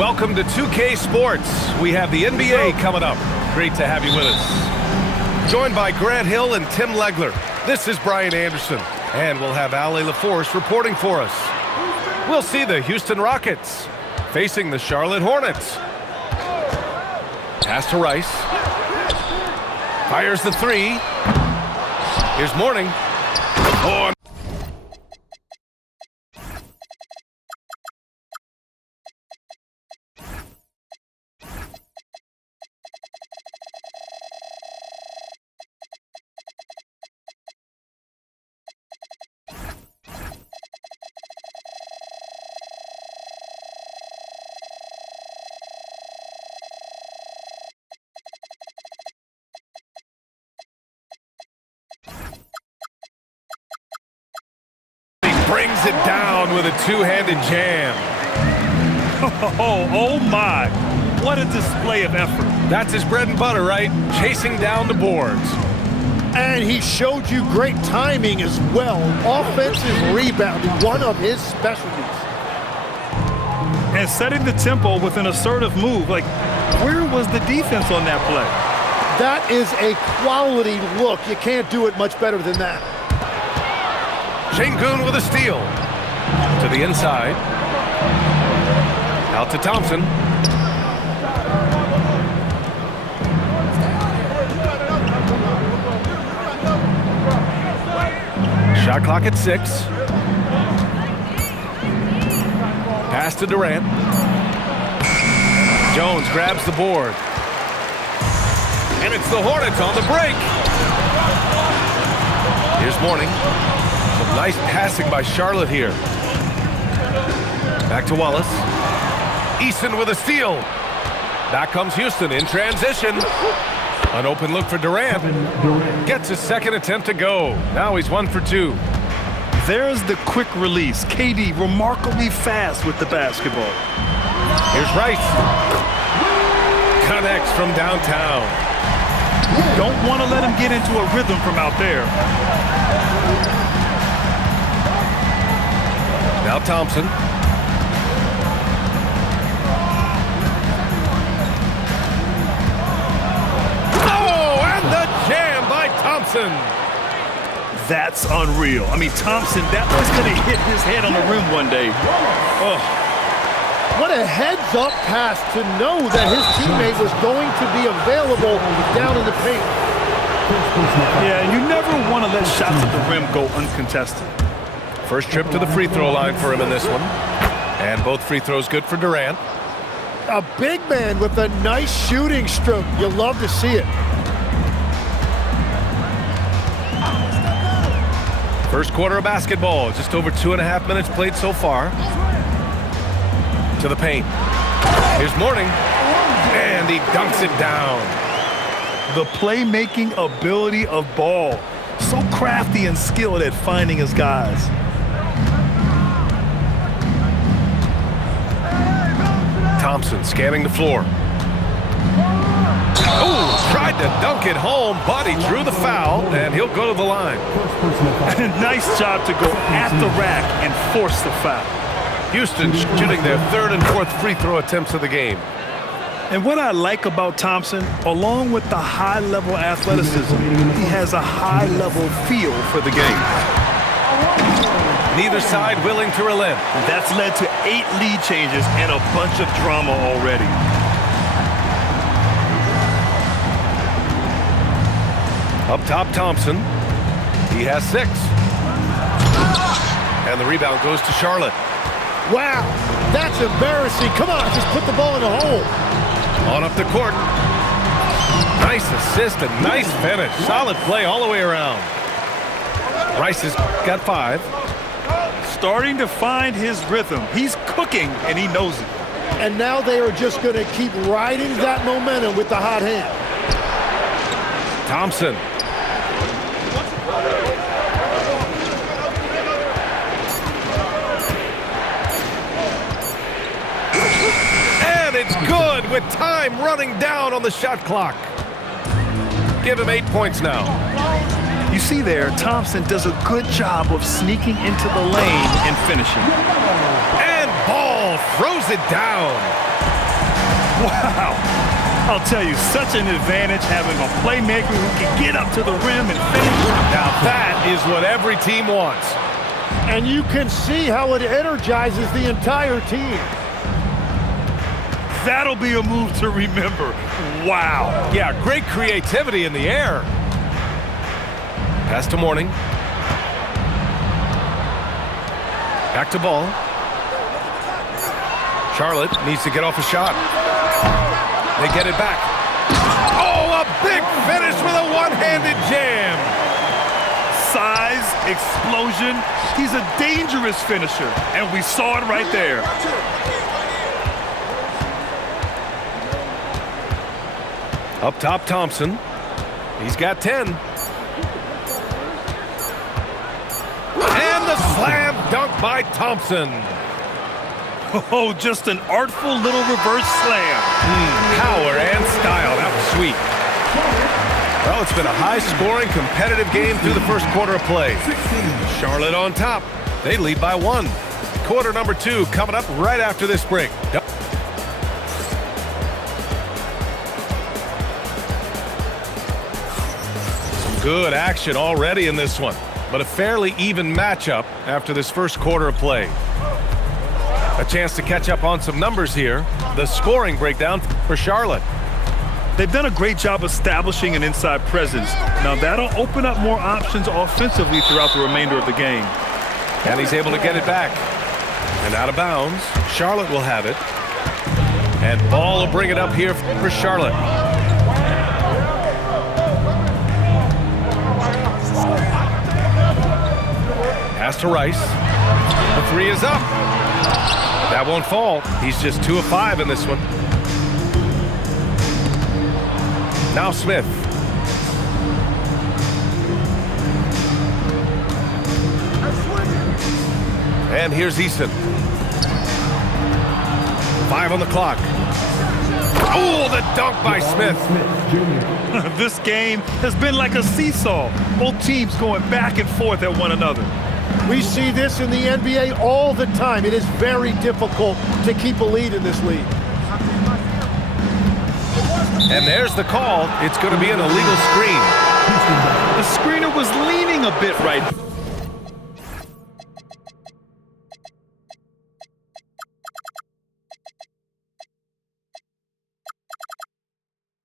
Welcome to 2K Sports. We have the NBA coming up. Great to have you with us. Joined by Grant Hill and Tim Legler. This is Brian Anderson. And we'll have Ali LaForce reporting for us. We'll see the Houston Rockets facing the Charlotte Hornets. Pass to Rice. Fires the three. Here's Mourning. Oh, brings it down with a two-handed jam. Oh my, what a display of effort. That's his bread and butter, right? Chasing down the boards. And he showed you great timing as well. Offensive rebounding, one of his specialties. And setting the tempo with an assertive move. Like, where was the defense on that play? That is a quality look. You can't do it much better than that. Şengün with a steal. To the inside. Out to Thompson. Shot clock at 6. Pass to Durant. Jones grabs the board. And it's the Hornets on the break. Here's Mourning. Some nice passing by Charlotte here. Back to Wallace. Eason with a steal. Back comes Houston in transition. An open look for Durant. Gets his second attempt to go. Now he's 1 for 2. There's the quick release. KD remarkably fast with the basketball. Here's Rice. Connects from downtown. Don't want to let him get into a rhythm from out there. Now Thompson. Oh, and the jam by Thompson. That's unreal. I mean, Thompson, that was going to hit his head on the rim one day. Oh. What a heads-up pass to know that his teammate was going to be available down in the paint. Yeah, you never want to let shots at the rim go uncontested. First trip to the free throw line for him in this one. And both free throws good for Durant. A big man with a nice shooting stroke. You love to see it. First quarter of basketball. Just over 2.5 minutes played so far. To the paint. Here's Mourning. And he dunks it down. The playmaking ability of Ball. So crafty and skilled at finding his guys. Thompson scanning the floor. Oh, tried to dunk it home, but he drew the foul, and he'll go to the line. Nice job to go at the rack and force the foul. Houston shooting their third and fourth free throw attempts of the game. And what I like about Thompson, along with the high-level athleticism, he has a high-level feel for the game. Neither side willing to relent. That's led to 8 lead changes and a bunch of drama already. Up top, Thompson. He has 6. And the rebound goes to Charlotte. Wow, that's embarrassing. Come on, just put the ball in the hole. On up the court. Nice assist and nice finish. Solid play all the way around. Rice has got 5. Starting to find his rhythm. He's cooking, and he knows it. And now they are just going to keep riding that momentum with the hot hand. Thompson. And it's good with time running down on the shot clock. Give him 8 points now. You see there, Thompson does a good job of sneaking into the lane and finishing. And Ball throws it down. Wow. I'll tell you, such an advantage having a playmaker who can get up to the rim and finish. Now that is what every team wants. And you can see how it energizes the entire team. That'll be a move to remember. Wow. Yeah, great creativity in the air. Pass to Mourning. Back to Ball. Charlotte needs to get off a shot. They get it back. Oh, a big finish with a one-handed jam. Size, explosion. He's a dangerous finisher, and we saw it right there. Up top, Thompson. He's got 10. And the slam dunk by Thompson. Oh, just an artful little reverse slam. Power and style. That was sweet. Well, it's been a high-scoring, competitive game through the first quarter of play. Charlotte on top. They lead by 1. Quarter number 2 coming up right after this break. Some good action already in this one, but a fairly even matchup after this first quarter of play. A chance to catch up on some numbers here. The scoring breakdown for Charlotte. They've done a great job establishing an inside presence. Now that'll open up more options offensively throughout the remainder of the game. And he's able to get it back. And out of bounds, Charlotte will have it. And Ball will bring it up here for Charlotte. Pass to Rice. The 3 is up. That won't fall. He's just 2 of 5 in this one. Now Smith. And here's Easton. 5 on the clock. Oh, the dunk by Smith. This game has been like a seesaw. Both teams going back and forth at one another. We see this in the NBA all the time. It is very difficult to keep a lead in this league. And there's the call. It's going to be an illegal screen. The screener was leaning a bit right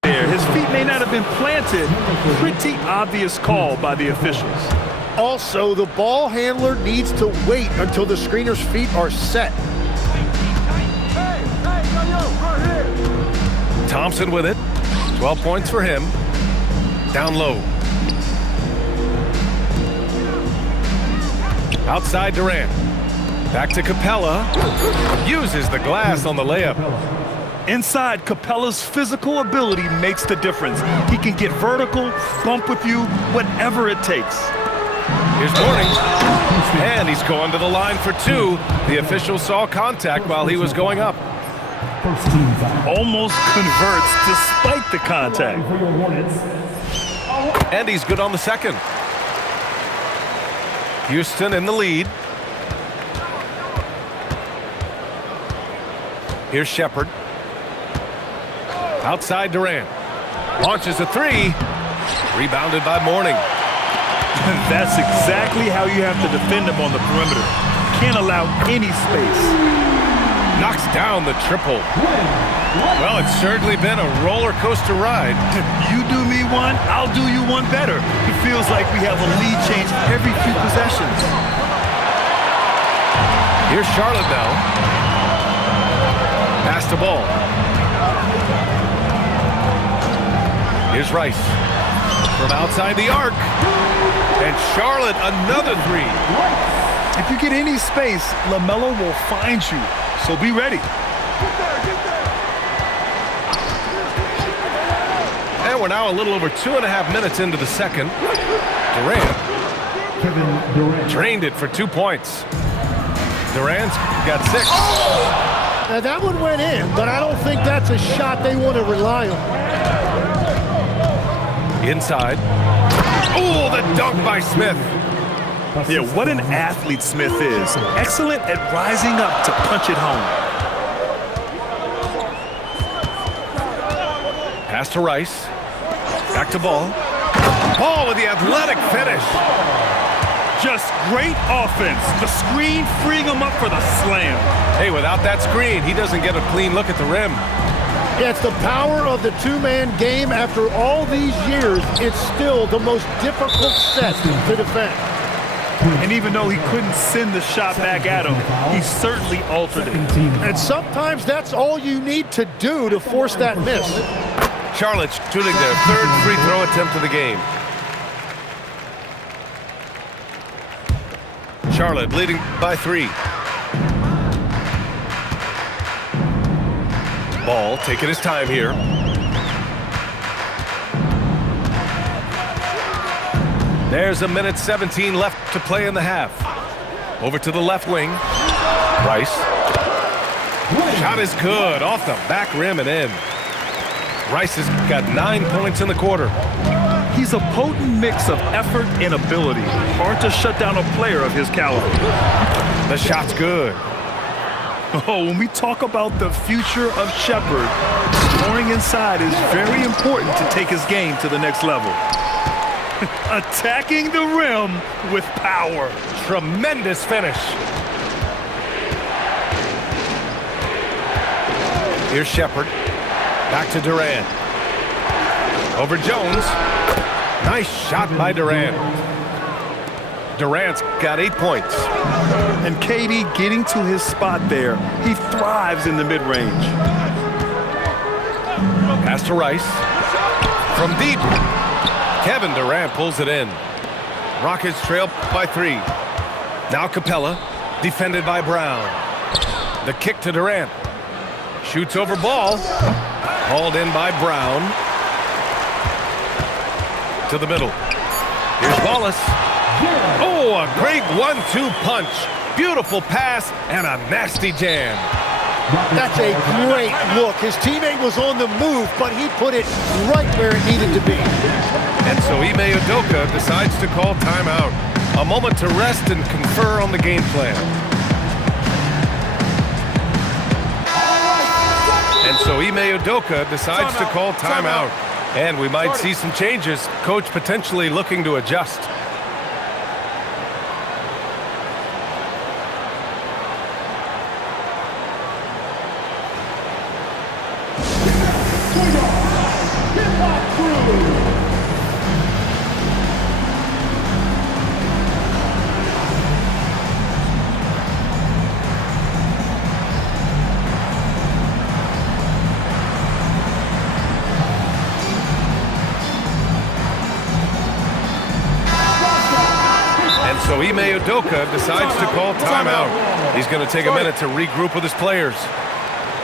there. His feet may not have been planted. Pretty obvious call by the officials. Also, the ball handler needs to wait until the screener's feet are set. Thompson with it. 12 points for him. Down low. Outside Durant. Back to Capella. Uses the glass on the layup. Inside, Capella's physical ability makes the difference. He can get vertical, bump with you, whatever it takes. Here's Mourning. And he's going to the line for 2. The official saw contact while he was going up. Almost converts despite the contact. And he's good on the second. Houston in the lead. Here's Shepard. Outside Durant. Launches a 3. Rebounded by Mourning. That's exactly how you have to defend him on the perimeter. Can't allow any space. Knocks down the triple. Well, it's certainly been a roller coaster ride. You do me one, I'll do you one better. It feels like we have a lead change every few possessions. Here's Charlotte now. Pass the ball. Here's Rice. From outside the arc. And Charlotte, another 3. If you get any space, LaMelo will find you. So be ready. And we're now a little over 2.5 minutes into the second. Durant drained it for 2 points. Durant's got 6. Now that one went in, but I don't think that's a shot they want to rely on. Inside. Oh, the dunk by Smith. Yeah, what an athlete Smith is. Excellent at rising up to punch it home. Pass to Rice. Back to Ball. Ball with the athletic finish. Just great offense. The screen freeing him up for the slam. Hey, without that screen, he doesn't get a clean look at the rim. Yeah, it's the power of the two-man game. After all these years, it's still the most difficult set to defend. And even though he couldn't send the shot back at him, he certainly altered it. And sometimes that's all you need to do to force that miss. Charlotte's shooting their third free throw attempt of the game. Charlotte leading by 3. Ball taking his time here. There's a minute 17 left to play in the half. Over to the left wing. Rice. Shot is good. Off the back rim and in. Rice has got 9 points in the quarter. He's a potent mix of effort and ability. Hard to shut down a player of his caliber. The shot's good. Oh, when we talk about the future of Shepherd, scoring inside is very important to take his game to the next level. Attacking the rim with power. Tremendous finish. Here's Shepherd. Back to Durant. Over Jones. Nice shot by Durant. Durant's got 8 points. And KD getting to his spot there. He thrives in the mid-range. Pass to Rice. From deep. Kevin Durant pulls it in. Rockets trail by 3. Now Capella, defended by Brown. The kick to Durant. Shoots over Ball. Hauled in by Brown. To the middle. Here's Wallace. Oh, a great 1-2 punch. Beautiful pass and a nasty jam. That's a great look. His teammate was on the move, but he put it right where it needed to be. And so Ime Udoka decides to call timeout. A moment to rest and confer on the game plan. And so Ime Udoka decides to call timeout. And we might see some changes. Coach potentially looking to adjust. So Ime Udoka decides to call timeout. He's going to take a minute to regroup with his players.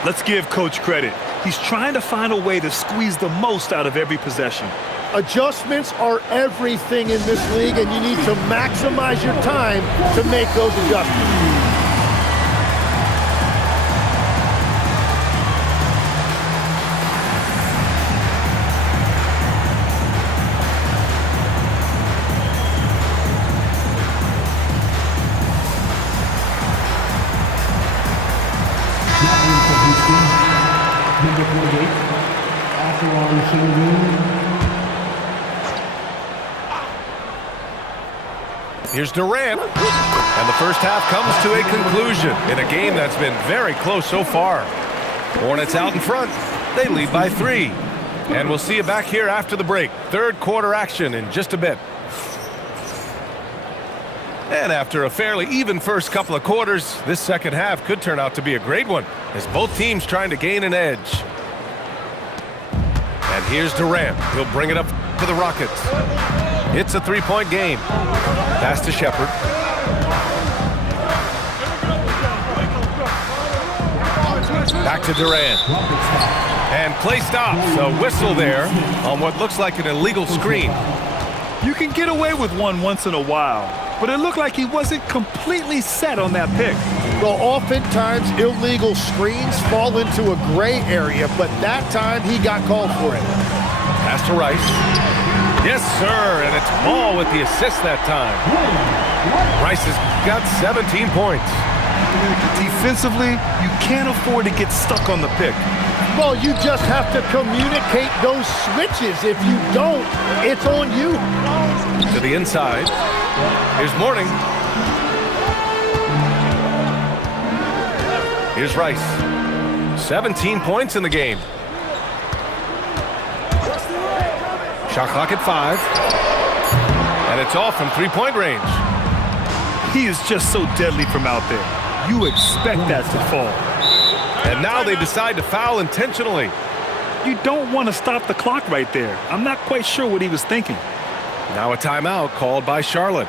Let's give Coach credit. He's trying to find a way to squeeze the most out of every possession. Adjustments are everything in this league, and you need to maximize your time to make those adjustments. Number 48, Here's Durant. And the first half comes to a conclusion in a game that's been very close so far. Hornets out in front. They lead by 3. And we'll see you back here after the break. Third quarter action in just a bit. And after a fairly even first couple of quarters, this second half could turn out to be a great one as both teams trying to gain an edge. And here's Durant. He'll bring it up to the Rockets. It's a 3-point game. Pass to Shepherd. Back to Durant. And play stops. A whistle there on what looks like an illegal screen. You can get away with one once in a while, but it looked like he wasn't completely set on that pick. Well, oftentimes illegal screens fall into a gray area, but that time he got called for it. Pass to Rice. Yes, sir, and it's Ball with the assist that time. Rice has got 17 points. Defensively, you can't afford to get stuck on the pick. Well, you just have to communicate those switches. If you don't, it's on you. To the inside. Here's Morning. Here's Rice. 17 points in the game. Shot clock at 5. And it's off from three-point range. He is just so deadly from out there. You expect that to fall. And now they decide to foul intentionally. You don't want to stop the clock right there. I'm not quite sure what he was thinking. Now a timeout called by Charlotte.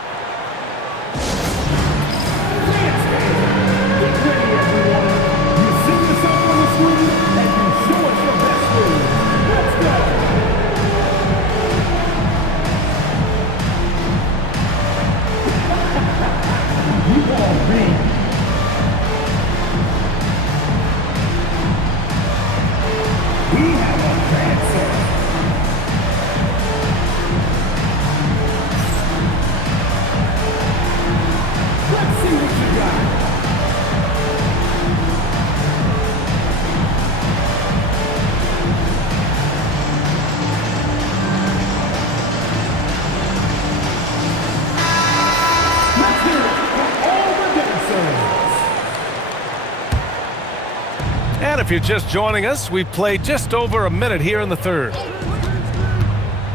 And if you're just joining us, we've played just over a minute here in the third.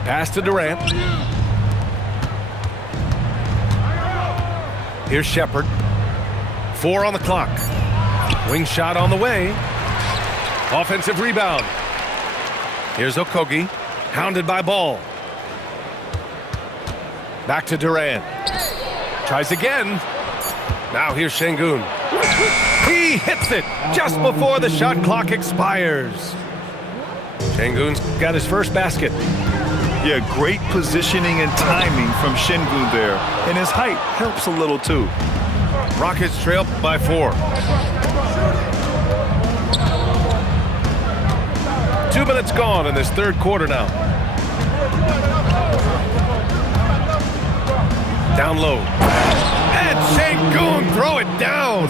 Pass to Durant. Here's Shepherd. 4 on the clock. Wing shot on the way. Offensive rebound. Here's Okogie. Hounded by Ball. Back to Durant. Tries again. Now here's Şengün. He hits it just before the shot clock expires. Şengün's got his first basket. Yeah, great positioning and timing from Şengün there. And his height helps a little too. Rockets trail by 4. 2 minutes gone in this third quarter now. Down low. And Şengün throw it down.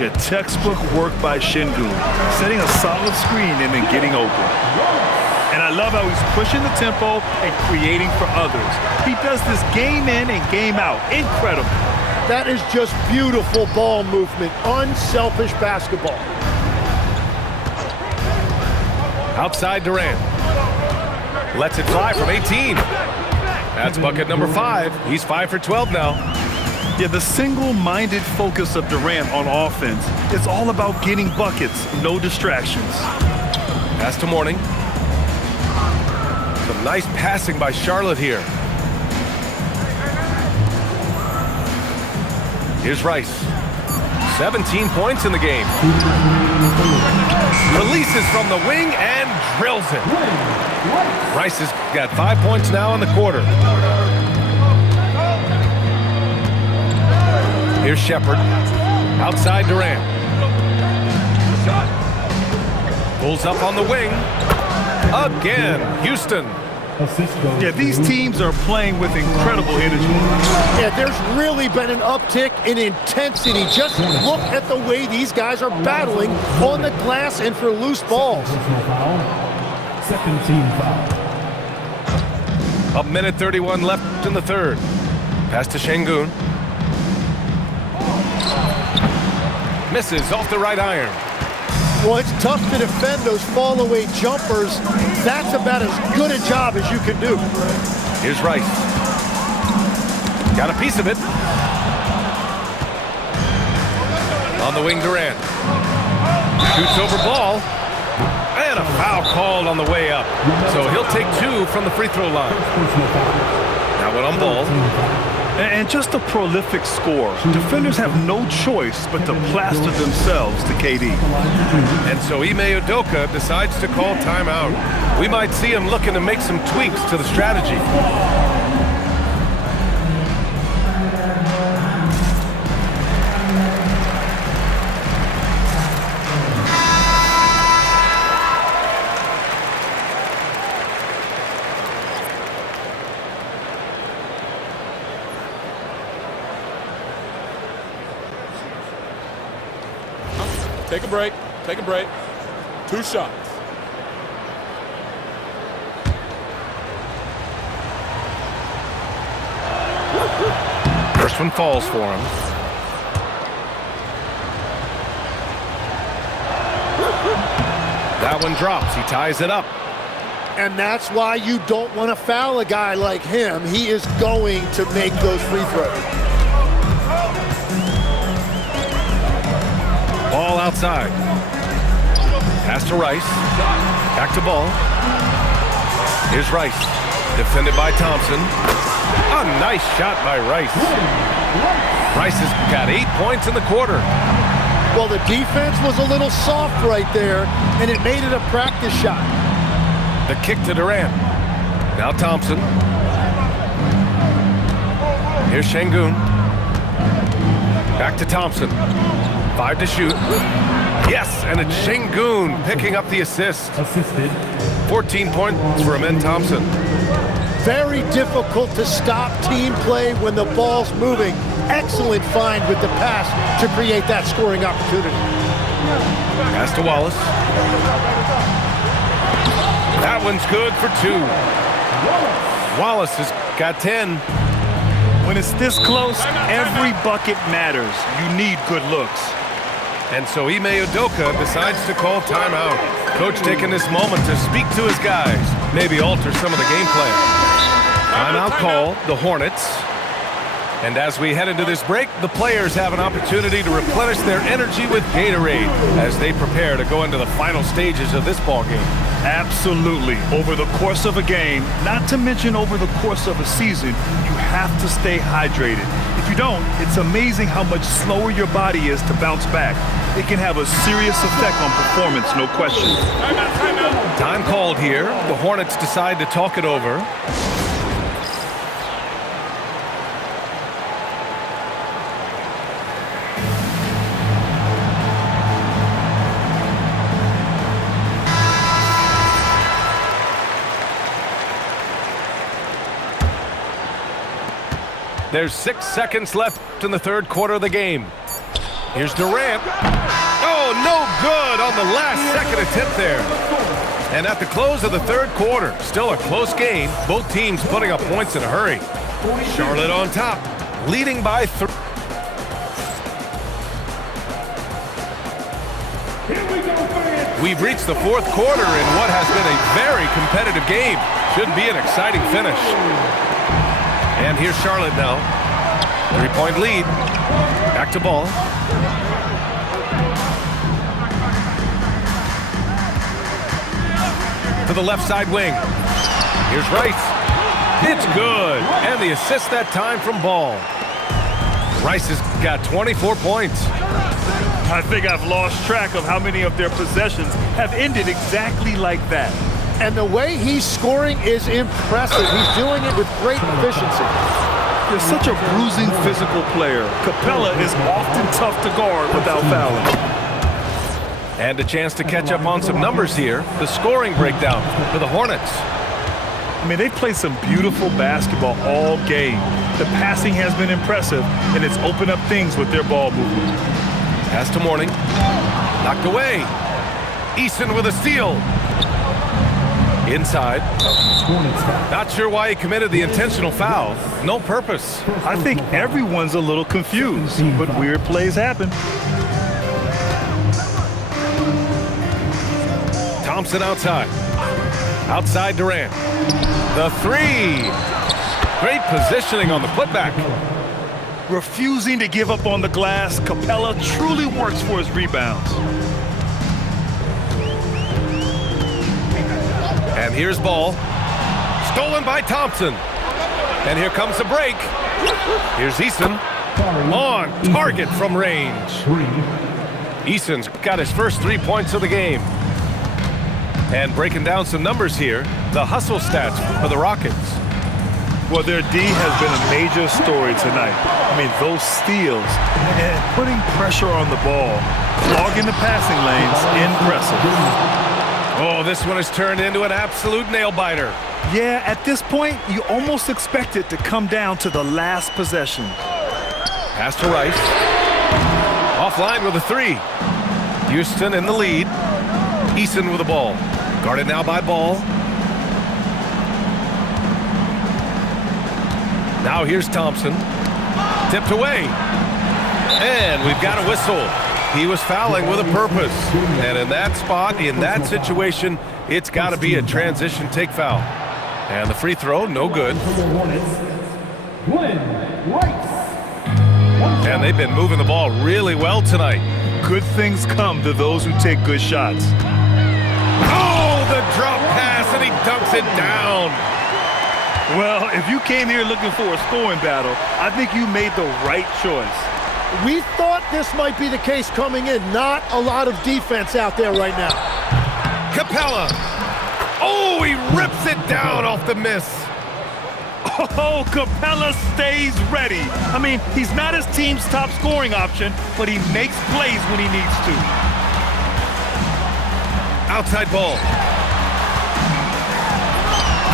Yeah, textbook work by Şengün. Setting a solid screen and then getting open. And I love how he's pushing the tempo and creating for others. He does this game in and game out. Incredible. That is just beautiful ball movement. Unselfish basketball. Outside Durant. Lets it fly from 18. That's bucket number 5. He's 5 for 12 now. Yeah, the single-minded focus of Durant on offense is all about getting buckets, no distractions. Pass to Morning. Some nice passing by Charlotte here. Here's Rice. 17 points in the game. Releases from the wing and drills it. Rice has got 5 points now in the quarter. Here's Shepherd. Outside Durant. Pulls up on the wing. Again, Houston. Yeah, these teams are playing with incredible energy. Yeah, there's really been an uptick in intensity. Just look at the way these guys are battling on the glass and for loose balls. Second team foul. A minute 31 left in the third. Pass to Şengün. Misses off the right iron. Well, it's tough to defend those fall-away jumpers. That's about as good a job as you can do. Here's Rice. Got a piece of it. On the wing, Durant. Shoots over Ball. And a foul called on the way up. So he'll take 2 from the free throw line. Now one on Ball. And just a prolific score. Defenders have no choice but to plaster themselves to KD. And so Ime Udoka decides to call timeout. We might see him looking to make some tweaks to the strategy. Take a break. Take a break. 2 shots. First one falls for him. That one drops. He ties it up. And that's why you don't want to foul a guy like him. He is going to make those free throws. Ball outside. Pass to Rice. Back to Ball. Here's Rice. Defended by Thompson. A nice shot by Rice. Rice has got 8 points in the quarter. Well, the defense was a little soft right there, and it made it a practice shot. The kick to Durant. Now Thompson. Here's Şengün. Back to Thompson. 5 to shoot. Yes, and it's Şengün picking up the assist. Assisted. 14 points for Amen Thompson. Very difficult to stop team play when the ball's moving. Excellent find with the pass to create that scoring opportunity. Pass to Wallace. That one's good for 2. Wallace has got 10. When it's this close, every bucket matters. You need good looks. And so Ime Udoka decides to call timeout. Coach taking this moment to speak to his guys, maybe alter some of the game plan. Timeout call, the Hornets. And as we head into this break, the players have an opportunity to replenish their energy with Gatorade as they prepare to go into the final stages of this ball game. Absolutely. Over the course of a game, not to mention over the course of a season, you have to stay hydrated. If you don't, it's amazing how much slower your body is to bounce back. It can have a serious effect on performance, no question. Time called here. The Hornets decide to talk it over. There's 6 seconds left in the third quarter of the game. Here's Durant. Oh, no good on the last second attempt there. And at the close of the third quarter, still a close game. Both teams putting up points in a hurry. Charlotte on top, leading by 3. We've reached the fourth quarter in what has been a very competitive game. Should be an exciting finish. And here's Charlotte now. 3-point lead. Back to Ball. To the left side wing. Here's Rice. It's good. And the assist that time from Ball. Rice has got 24 points. I think I've lost track of how many of their possessions have ended exactly like that. And the way he's scoring is impressive. He's doing it with great efficiency. You're such a bruising physical player. Capella is often tough to guard without fouling. And a chance to catch up on some numbers here. The scoring breakdown for the Hornets. I mean, they played some beautiful basketball all game. The passing has been impressive, and it's opened up things with their ball movement. Pass to Mourning. Knocked away. Eason with a steal. Inside. Not sure why he committed the intentional foul. No purpose. I think everyone's a little confused, but weird plays happen. Thompson outside. Outside Durant. The 3. Great positioning on the putback. Refusing to give up on the glass, Capella truly works for his rebounds. And here's Ball. Stolen by Thompson. And here comes the break. Here's Eason. On target from range. Eason's got his first 3 points of the game. And breaking down some numbers here, the hustle stats for the Rockets. Well, their D has been a major story tonight. I mean, those steals and putting pressure on the ball, clogging the passing lanes, impressive. Oh, this one has turned into an absolute nail-biter. Yeah, at this point, you almost expect it to come down to the last possession. Pass to Rice. Offline with a 3. Houston in the lead. Eason with the ball. Guarded now by Ball. Now here's Thompson. Tipped away. And we've got a whistle. He was fouling with a purpose. And in that spot, in that situation, it's got to be a transition take foul. And the free throw, no good. And they've been moving the ball really well tonight. Good things come to those who take good shots. Oh, the drop pass, and he dunks it down. Well, if you came here looking for a scoring battle, I think you made the right choice. We thought this might be the case coming in. Not a lot of defense out there right now. Capella. Oh, he rips it down off the miss. Oh, Capella stays ready. I mean, he's not his team's top scoring option, but he makes plays when he needs to. Outside ball.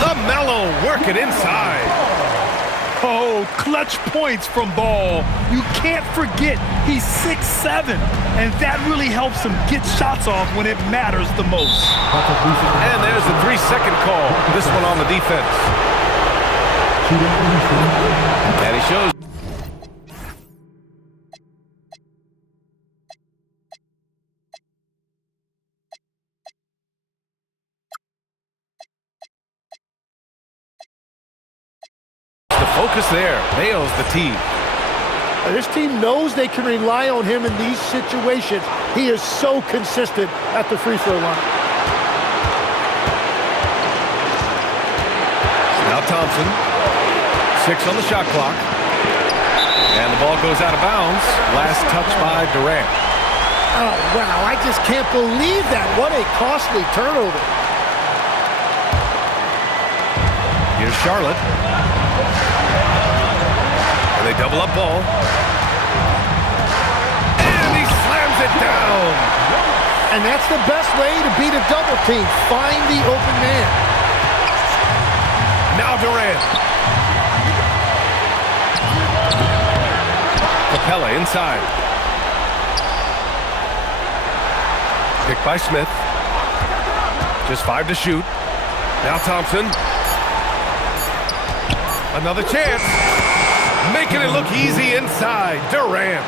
LaMelo working inside. Oh, clutch points from Ball. You can't forget he's 6'7", and that really helps him get shots off when it matters the most. And there's a 3-second call. This one on the defense. And he shows. Focus there. Nails the tee. This team knows they can rely on him in these situations. He is so consistent at the free throw line. Now Thompson. 6 on the shot clock. And the ball goes out of bounds. Last touch by Durant. Oh, wow. I just can't believe that. What a costly turnover. Here's Charlotte. And they double up Ball. And he slams it down. And that's the best way to beat a double team. Find the open man. Now Durant. Capella inside. Picked by Smith. Just 5 to shoot. Now Thompson. Another chance. Making it look easy inside. Durant.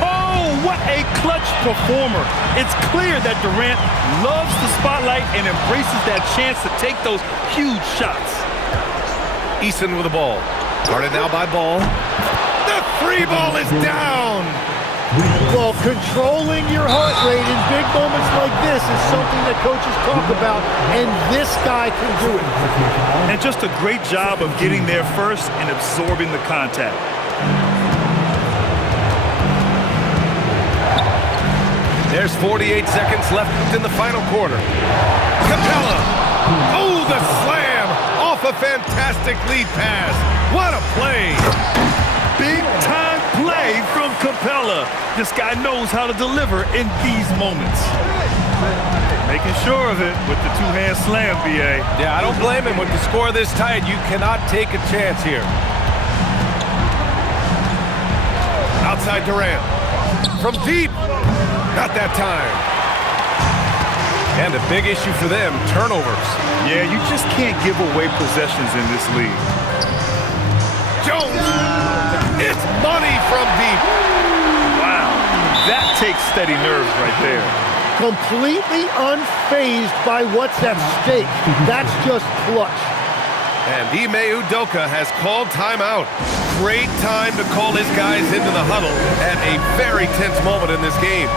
Oh, what a clutch performer. It's clear that Durant loves the spotlight and embraces that chance to take those huge shots. Eason with the ball. Guarded now by Ball. The free ball is down. Well, controlling your heart rate in big moments like this is something that coaches talk about, and this guy can do it. And just a great job of getting there first and absorbing the contact. There's 48 seconds left in the final quarter. Capella. Oh, the slam off a fantastic lead pass. What a play. Big-time play from Capella. This guy knows how to deliver in these moments. Making sure of it with the two-hand slam, B.A. Yeah, I don't blame him. With the score this tight, you cannot take a chance here. Outside Durant. From deep. Not that time. And a big issue for them, turnovers. Yeah, you just can't give away possessions in this league. Jones. It's money from deep. Wow, that takes steady nerves right there. Completely unfazed by what's at stake. That's just clutch. And Ime Udoka has called timeout. Great time to call his guys into the huddle at a very tense moment in this game.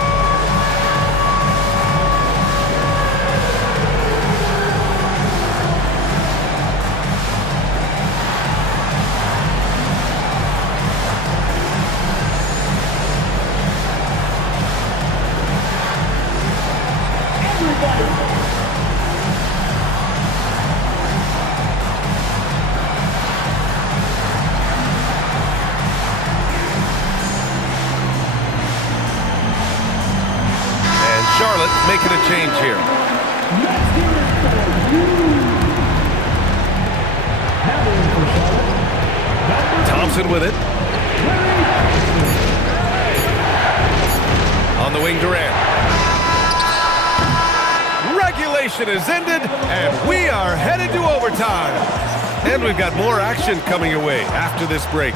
Charlotte making a change here. Thompson with it. On the wing, Durant. Regulation is ended, and we are headed to overtime. And we've got more action coming your way after this break.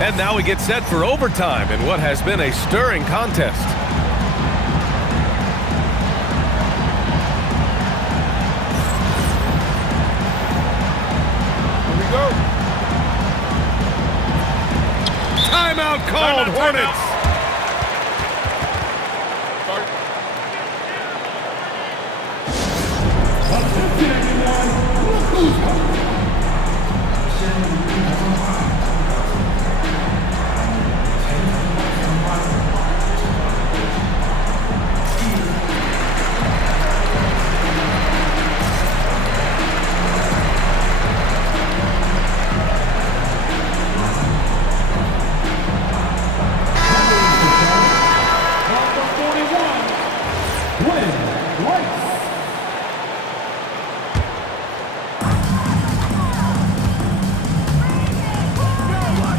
And now we get set for overtime in what has been a stirring contest. Here we go. Timeout called, Hornets.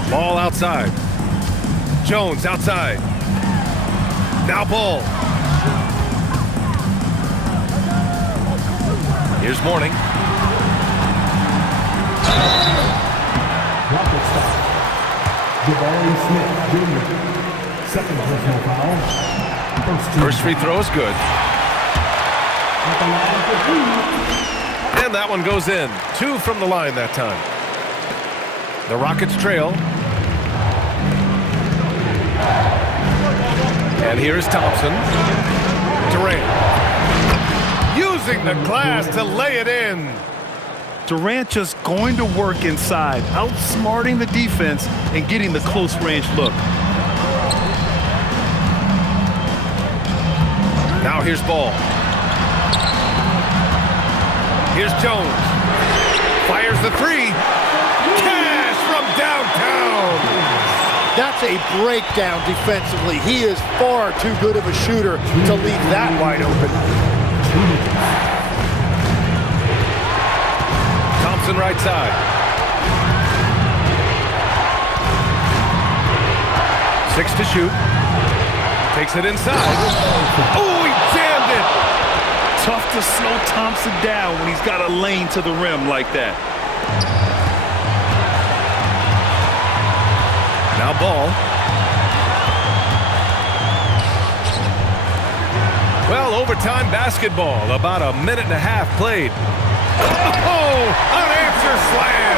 Ball outside. Jones outside. Now ball. Here's Morning. Rocket stop. Jabari Smith Jr. Second personal foul. First free throw is good. And that one goes in. 2 from the line that time. The Rockets trail. And here's Thompson. Durant. Using the glass to lay it in. Durant just going to work inside, outsmarting the defense and getting the close range look. Now here's Ball. Here's Jones. Fires the 3. Cash from downtown. That's a breakdown defensively. He is far too good of a shooter to leave that wide open. Thompson right side. 6 to shoot. Takes it inside. Oh, he jammed it. Tough to slow Thompson down when he's got a lane to the rim like that. Now Ball. Well, overtime basketball. About a minute and a half played. Oh, unanswered slam.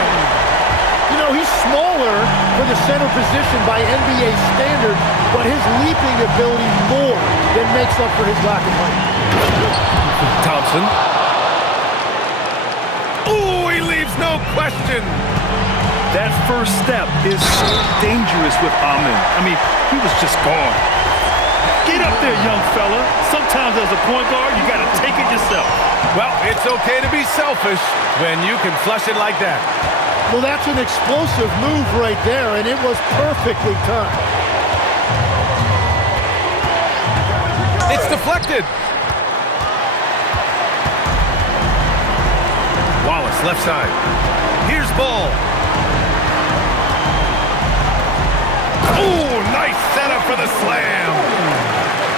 You know, he's smaller for the center position by NBA standard, but his leaping ability more than makes up for his lack of height. Thompson. Oh, he leaves no question. That first step is so dangerous with Amin. I mean, he was just gone. Get up there, young fella. Sometimes as a point guard, you got to take it yourself. Well, it's okay to be selfish when you can flush it like that. Well, that's an explosive move right there, and it was perfectly timed. It's deflected. Wallace, left side. Here's Ball. Oh, nice setup for the slam.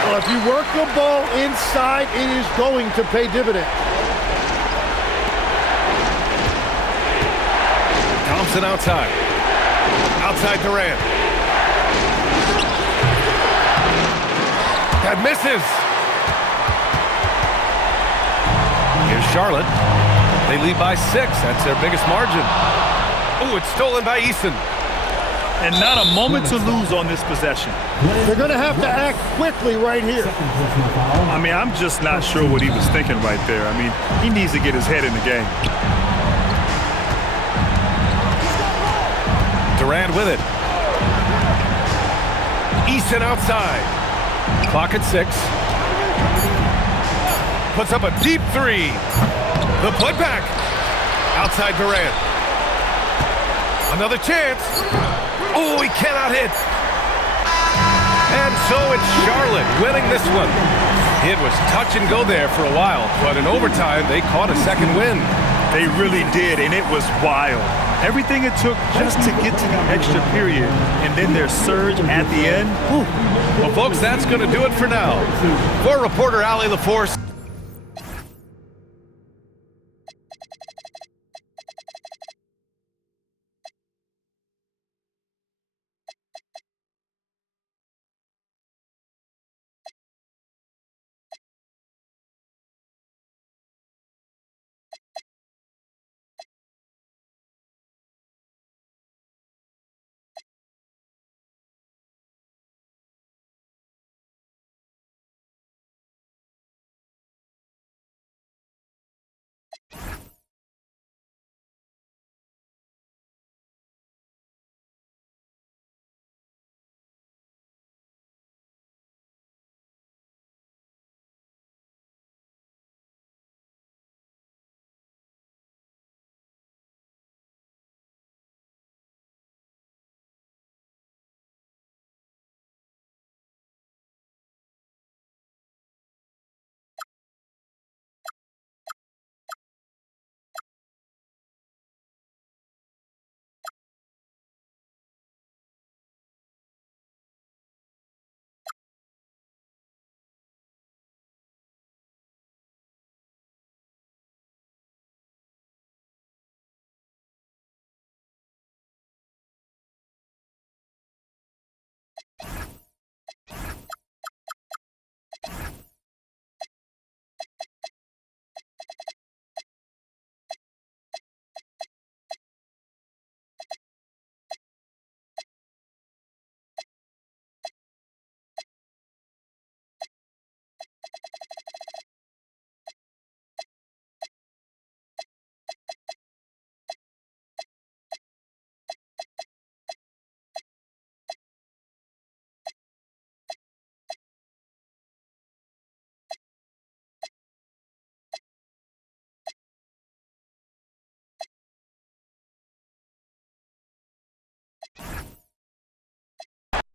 Well, if you work the ball inside, it is going to pay dividends. Thompson outside. Outside Durant. That misses. Here's Charlotte. They lead by 6. That's their biggest margin. Oh, it's stolen by Eason. And not a moment to lose on this possession. They're going to have to act quickly right here. I mean, I'm just not sure what he was thinking right there. I mean, he needs to get his head in the game. Durant with it. Eason outside. Clock at 6. Puts up a deep 3. The putback. Outside Durant. Another chance. Oh, he cannot hit. And so it's Charlotte winning this one. It was touch and go there for a while, but in overtime, they caught a second win. They really did, and it was wild. Everything it took just to get to the extra period, and then their surge at the end. Whew. Well, folks, that's going to do it for now. For reporter Allie LaForce.